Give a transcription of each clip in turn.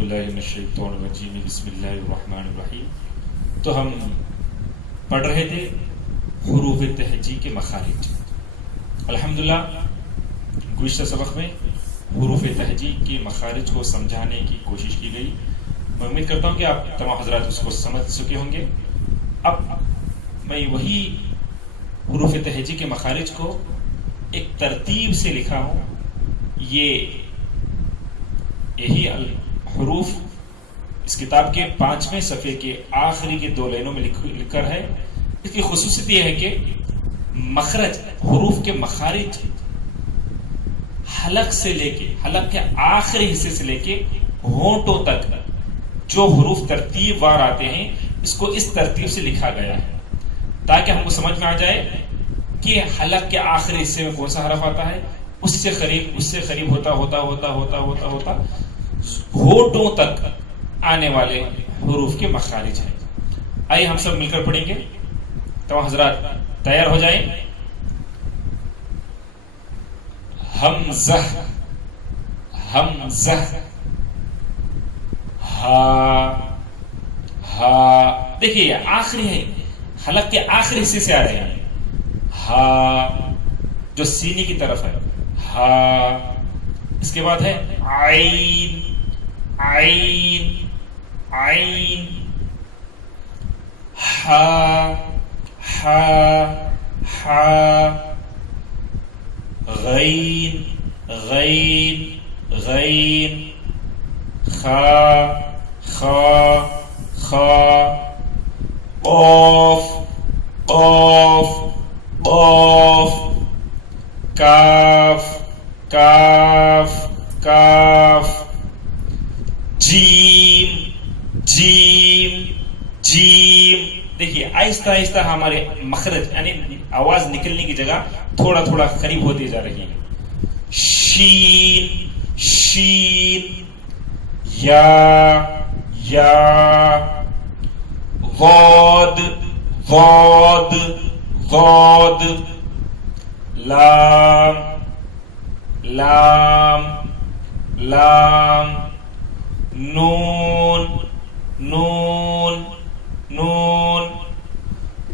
بسم اللہ الرحمن الرحیم. تو ہم پڑھ رہے تھے حروف تہجی کے مخارج. الحمدللہ گزشتہ سبق میں حروف تہجی کے مخارج کو سمجھانے کی کوشش کی گئی. میں امید کرتا ہوں کہ آپ تمام حضرات اس کو سمجھ چکے ہوں گے. اب میں وہی حروف تہجی کے مخارج کو ایک ترتیب سے لکھا ہوں. یہی حروف اس کتاب کے 5ویں صفحے کے آخری کے 2 لائنوں میں لکھ کر ہے. اس کی خصوصیت یہ ہے کہ مخرج حروف کے مخارج حلق سے لے کے حلق کے آخری حصے سے لے کے ہونٹوں تک جو حروف ترتیب وار آتے ہیں اس کو اس ترتیب سے لکھا گیا ہے تاکہ ہم کو سمجھ میں آ جائے کہ حلق کے آخری حصے میں کون سا حرف آتا ہے. اس سے قریب ہوتا ہونٹوں تک آنے والے حروف کے مخارج ہیں. آئیے ہم سب مل کر پڑھیں گے. تو حضرات تیار ہو جائیں. حمزہ ہا دیکھیے آخری ہے, حلق کے آخری حصے سے آ رہے ہیں. ہا جو سینے کی طرف ہے ہا. اس کے بعد ہے عین ہا غین خا قاف کاف جیم. دیکھیے آہستہ آہستہ ہمارے مخرج یعنی آواز نکلنے کی جگہ تھوڑا قریب ہوتی جا رہی ہے. شین یا ضاد لام نون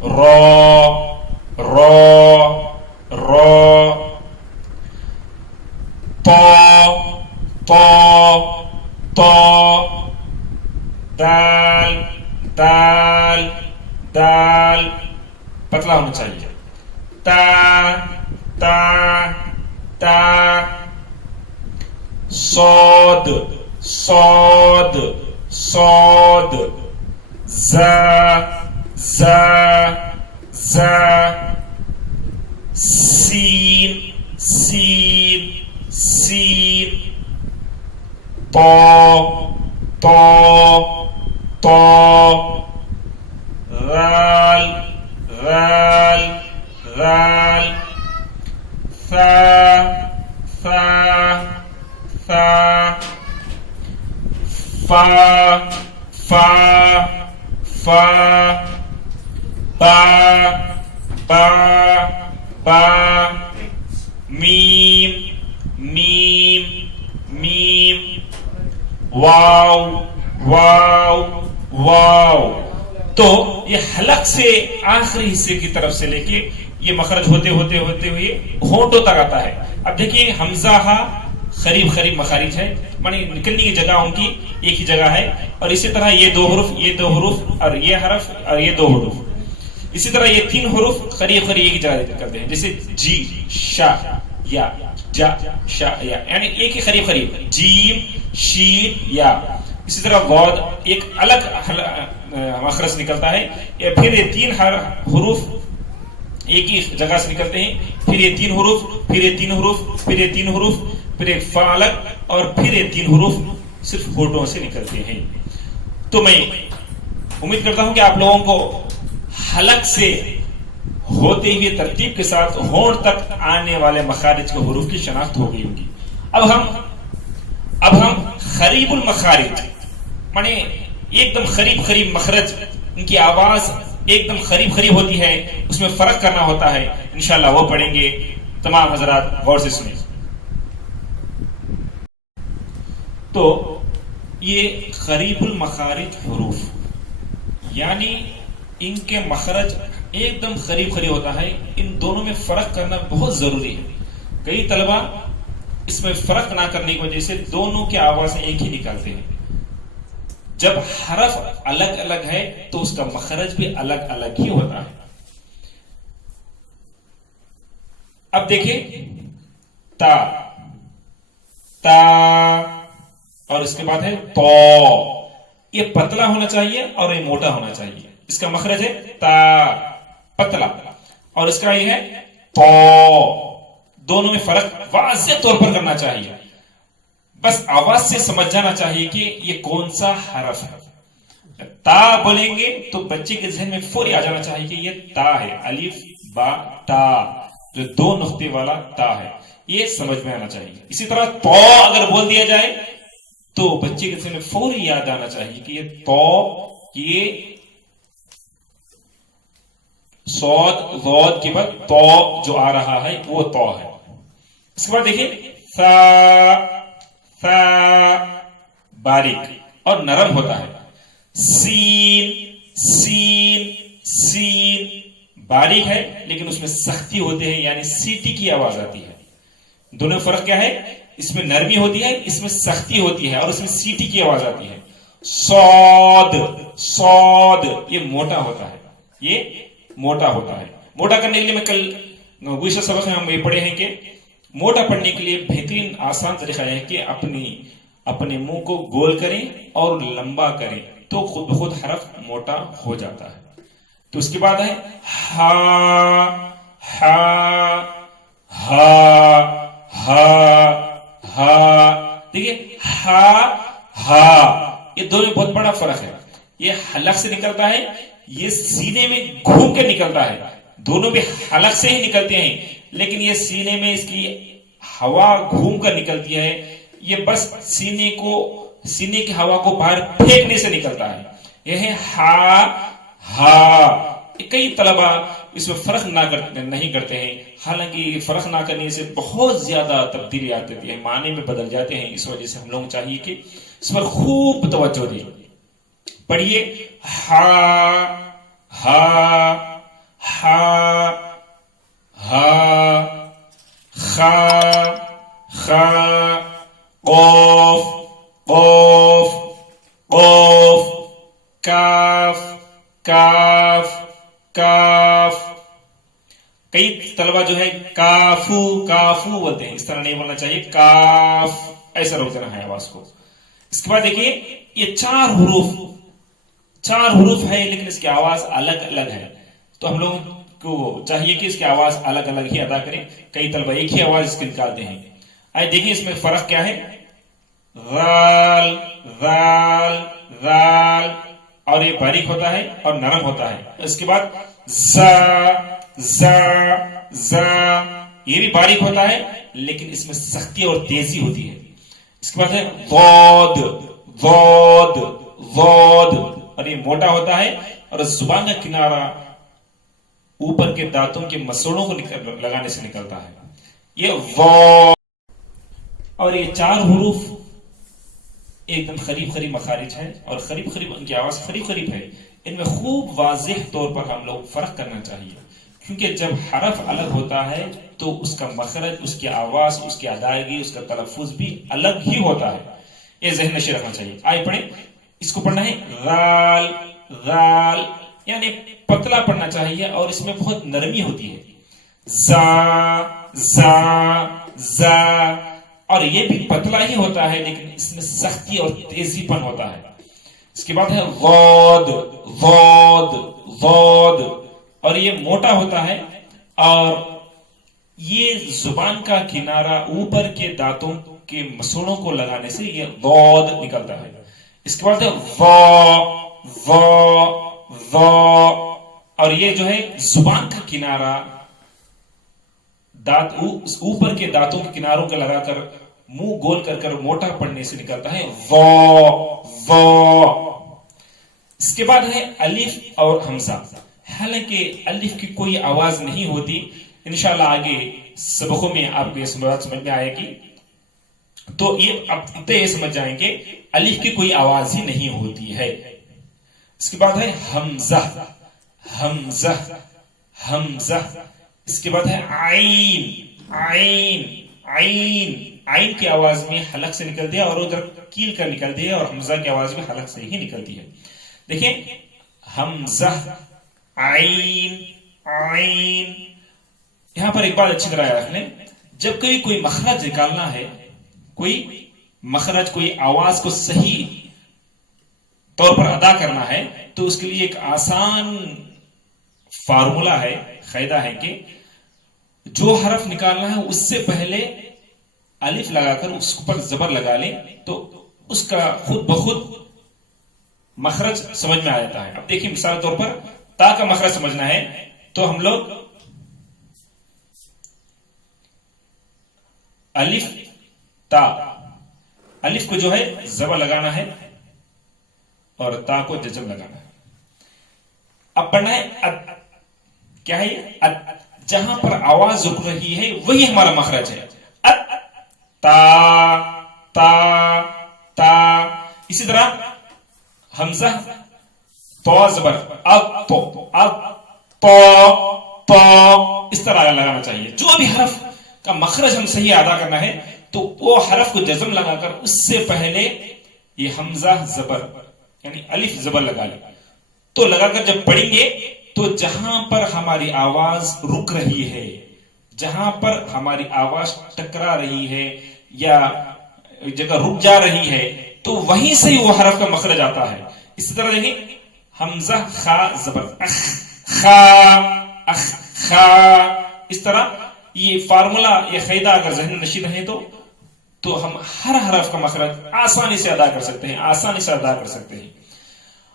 را طا دال پتلا ہونا چاہیے. تا صاد زا سین طا غال با میم واو. تو یہ حلق سے آخری حصے کی طرف سے لے کے یہ مخرج ہوتے ہوئے ہونٹوں تک آتا ہے. اب دیکھیے حمزہ ہا قریب مخارج ہے, یعنی نکلنے کی جگہ ان کی ایک ہی جگہ ہے. اور اسی طرح یہ دو حروف اور یہ حرف اور یہ 2 حروف. اسی طرح یہ 3 حروف قریب ایک جگہ کرتے ہیں, جیسے جی شا یا جا شا یا, یعنی ایک ہی قریب جیم شین یا. اسی طرح ضاد ایک الگ مخرج نکلتا ہے. پھر یہ 3 حروف ایک ہی جگہ سے نکلتے ہیں. پھر یہ 3 حروف پھر یہ 3 حروف پھر یہ 3 حروف پھر ایک فا الگ اور پھر یہ 3 حروف صرف ہونٹوں سے نکلتے ہیں. تو میں امید کرتا ہوں کہ آپ لوگوں کو حلق سے ہوتے ہوئے ترتیب کے ساتھ ہونٹ تک آنے والے مخارج کے حروف کی شناخت ہو گئی ہوگی. اب ہم قریب المخارج مانے ایک دم قریب مخرج, ان کی آواز ایک دم قریب ہوتی ہے, اس میں فرق کرنا ہوتا ہے. انشاءاللہ وہ پڑھیں گے. تمام حضرات غور سے سنیں. تو یہ قریب المخارج حروف یعنی ان کے مخرج ایک دم قریب قریب ہوتا ہے. ان دونوں میں فرق کرنا بہت ضروری ہے. کئی طلبہ اس میں فرق نہ کرنے کی وجہ سے دونوں کی آوازیں ایک ہی نکالتے ہیں. جب حرف الگ الگ ہے تو اس کا مخرج بھی الگ الگ ہی ہوتا ہے. اب دیکھیں تا تا اور اس کے بعد ہے تو. یہ پتلا ہونا چاہیے اور یہ موٹا ہونا چاہیے. اس کا مخرج ہے تا پتلا اور اس کا یہ ہے تو. دونوں میں فرق واضح طور پر کرنا چاہیے. بس آواز سے سمجھ جانا چاہیے کہ یہ کون سا حرف ہے. تا بولیں گے تو بچے کے ذہن میں فوری آ جانا چاہیے کہ یہ تا ہے. الف با تا جو دو نقطے والا تا ہے یہ سمجھ میں آنا چاہیے. اسی طرح تو اگر بول دیا جائے تو بچے کے ذہن میں فوری یاد آنا چاہیے کہ یہ تو یہ صاد ضاد کے بعد تو جو آ رہا ہے وہ تو ہے. اس کے بعد دیکھیں ثا باریک اور نرم ہوتا ہے. سین سین سین باریک ہے لیکن اس میں سختی ہوتی ہے یعنی سیٹی کی آواز آتی ہے. دونوں میں فرق کیا ہے؟ اس میں نرمی ہوتی ہے اس میں سختی ہوتی ہے اور اس میں سیٹی کی آواز آتی ہے. صاد صاد یہ موٹا ہوتا ہے. یہ موٹا ہوتا ہے. موٹا کرنے کے لیے میں کل گزشتہ سبق میں ہم یہ پڑھے ہیں کہ موٹا پڑھنے کے لیے بہترین آسان طریقہ ہے کہ اپنے منہ کو گول کریں اور لمبا کریں تو خود بخود حرف موٹا ہو جاتا ہے. تو اس کے بعد ہے ہا ہا ہا ہا ہا. دیکھیے ہا ہا یہ دونوں میں بہت بڑا فرق ہے. یہ حلق سے نکلتا ہے یہ سینے میں گھوم کے نکلتا ہے. دونوں بھی حلق سے ہی نکلتے ہیں لیکن یہ سینے میں اس کی ہوا گھوم کر نکلتی ہے. یہ بس سینے کی ہوا کو باہر پھینکنے سے نکلتا ہے. یہ ہے ہا ہا. کئی طلبہ اس میں فرق نہیں کرتے ہیں. حالانکہ فرق نہ کرنے سے بہت زیادہ تبدیلی آتی ہے معنی میں بدل جاتے ہیں. اس وجہ سے ہم لوگ چاہیے کہ اس پر خوب توجہ دیں. پڑھیے ہا ہا ہا ہا خا خا قوف قوف قوف کاف کاف کاف. کئی طلبہ جو ہے کافو کافو بولتے ہیں. اس طرح نہیں بولنا چاہیے. کاف ایسا روک دینا ہے آواز کو. اس کے بعد دیکھیے یہ چار حروف ہے لیکن اس کی آواز الگ الگ ہے. تو ہم لوگوں کو چاہیے کہ اس کی آواز الگ الگ ہی ادا کریں. کئی طلبہ ایک ہی آواز اس کی نکالتے ہیں. آئے دیکھیں اس میں فرق کیا ہے. غال غال غال اور یہ باریک ہوتا ہے اور نرم ہوتا ہے. اس کے بعد زا زا زا یہ بھی باریک ہوتا ہے لیکن اس میں سختی اور تیزی ہوتی ہے. اس کے بعد ہے ضاد ضاد ضاد اور یہ موٹا ہوتا ہے اور زبان کا کنارہ اوپر کے دانتوں کے مسوڑوں کو لگانے سے نکلتا ہے. یہ وا اور یہ چار حروف ایک دم قریب قریب مخارج ہے اور قریب قریب ان کی آواز قریب قریب ہے. ان میں خوب واضح طور پر ہم لوگ فرق کرنا چاہیے کیونکہ جب حرف الگ ہوتا ہے تو اس کا مخرج اس کی آواز اس کی ادائیگی اس کا تلفظ بھی الگ ہی ہوتا ہے. یہ ذہن نشین رکھنا چاہیے. آئے پڑھیں. اس کو پڑھنا ہے غال غال یعنی پتلا پڑھنا چاہیے اور اس میں بہت نرمی ہوتی ہے. زا زا زا اور یہ بھی پتلا ہی ہوتا ہے لیکن اس میں سختی اور تیزی پن ہوتا ہے. اس کے بعد ہے غاد غاد غاد اور یہ موٹا ہوتا ہے اور یہ زبان کا کنارہ اوپر کے دانتوں کے مسوڑوں کو لگانے سے یہ غاد نکلتا ہے. اس کے بعد ہے وا وا وا اور یہ جو ہے زبان کا کنارہ اوپر کے دانتوں کے کناروں کو لگا کر منہ گول کر کر موٹا پڑھنے سے نکلتا ہے. وا وا. اس کے بعد ہے الف اور حمزہ. حالانکہ الف کی کوئی آواز نہیں ہوتی. انشاءاللہ آگے سبقوں میں آپ کو یہ بات سمجھ میں آئے گی. تو یہ اب یہ سمجھ جائیں گے الف کی کوئی آواز ہی نہیں ہوتی ہے. اس کے بعد ہے حمزہ. حمزہ حمزہ. اس کے بعد ہے عین. عین عین. عین کی آواز میں حلق سے نکلتی ہے اور ادھر کیل کا نکلتی ہے, اور حمزہ کی آواز میں حلق سے ہی نکلتی ہے. دیکھیں حمزہ عین عین. یہاں پر ایک بات اچھی طرح یاد رکھ لیں, جب کبھی کوئی مخرج نکالنا ہے, کوئی مخرج کوئی آواز کو صحیح طور پر ادا کرنا ہے, تو اس کے لیے ایک آسان فارمولا ہے, قاعدہ ہے کہ جو حرف نکالنا ہے اس سے پہلے الف لگا کر اس پر زبر لگا لیں, تو اس کا خود بخود مخرج سمجھ میں آ جاتا ہے. اب دیکھیں مثال طور پر تا کا مخرج سمجھنا ہے تو ہم لوگ الف تا, الف کو جو ہے زبر لگانا ہے اور تا کو جزم لگانا ہے. اب پڑھنا ہے اد. کیا ہے یہ اد؟ جہاں پر آواز رک رہی ہے وہی ہمارا مخرج ہے. اد تا تا تا. اسی طرح حمزہ تو زبر اب تو اب تو تو, اس طرح لگانا چاہیے. جو بھی حرف کا مخرج ہم صحیح ادا کرنا ہے تو وہ حرف کو جزم لگا کر اس سے پہلے یہ حمزہ زبر یعنی الف زبر لگا لیں. تو لگا کر جب پڑھیں گے تو جہاں پر ہماری آواز رک رہی ہے, جہاں پر ہماری آواز ٹکرا رہی ہے یا جگہ رک جا رہی ہے, تو وہیں سے وہ حرف کا مخرج آتا ہے. اسی طرح دیکھیں حمزہ خا زبر اخ خا اخ خا. اس طرح یہ فارمولا یہ قاعدہ اگر ذہن نشین رہے تو ہم ہر حرف کا مخرج آسانی سے ادا کر سکتے ہیں, آسانی سے ادا کر سکتے ہیں.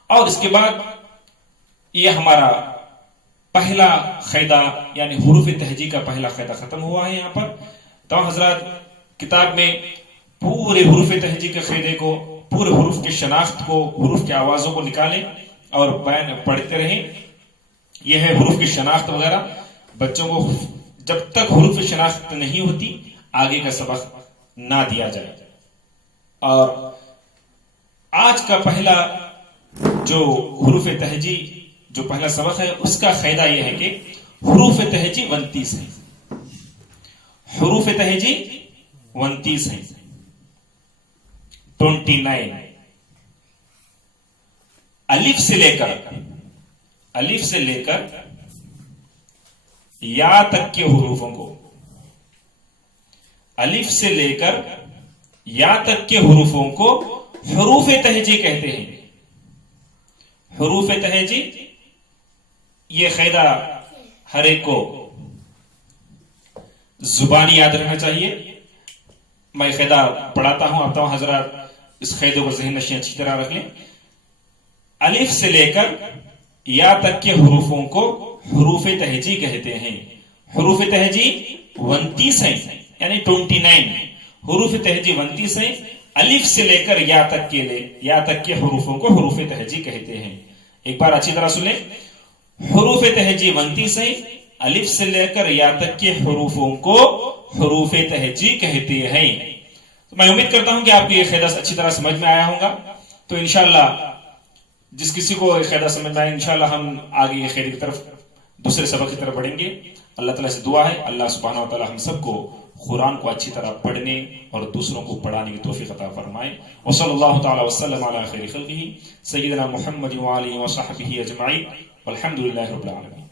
اور اس کے بعد یہ ہمارا پہلا قاعدہ یعنی حروف تہجی کا پہلا قاعدہ ختم ہوا ہے. یہاں پر تو حضرات کتاب میں پورے حروف تہجی کے قاعدے کو, پورے حروف کی شناخت کو, حروف کی آوازوں کو نکالیں اور بیان پڑھتے رہیں. یہ ہے حروف کی شناخت وغیرہ. بچوں کو جب تک حروف کی شناخت نہیں ہوتی آگے کا سبق نہ دیا جائے. اور آج کا پہلا جو حروف تہجی جو پہلا سبق ہے اس کا قاعدہ یہ ہے کہ حروف تہجی 29 ہیں. حروف تہجی 29 ہیں, 29. الف سے لے کر یا تک کے حروفوں کو, الف سے لے کر یا تک کے حروفوں کو حروف تہجی کہتے ہیں. حروف تہجی یہ قاعدہ ہر ایک کو زبانی یاد رکھنا چاہیے. میں قاعدہ پڑھاتا ہوں, آتا ہوں, حضرات اس قاعدے کو ذہن نشین اچھی طرح رکھ لیں. الف سے لے کر یا تک کے حروفوں کو حروف تہجی کہتے ہیں. حروف تہجی 29 ہیں یعنی 29. حروف تہجی 29 ہیں. الف سے لے کر یا تک کے حروفوں کو حروف تہجی کہتے ہیں. ایک بار اچھی طرح سنیں, حروف تہجی 29 ہیں. الف سے لے کر یا تک کے حروفوں کو حروف تہجی کہتے ہیں. تو میں امید کرتا ہوں کہ آپ کو یہ قاعدہ اچھی طرح سمجھ میں آیا ہوگا. تو انشاءاللہ جس کسی کو یہ قاعدہ سمجھ میں آئے انشاءاللہ ہم آگے یہ قاعدے کی طرف دوسرے سبق کی طرف بڑھیں گے. اللہ تعالیٰ سے دعا ہے اللہ سبحانہ و تعالیٰ ہم سب کو قرآن کو اچھی طرح پڑھنے اور دوسروں کو پڑھانے کی توفیق عطا فرمائے. وصلی اللہ تعالی وسلم علی خیر خلقہ سیدنا محمد وآلہ وصحبہ اجمعین والحمد للہ رب العالمین.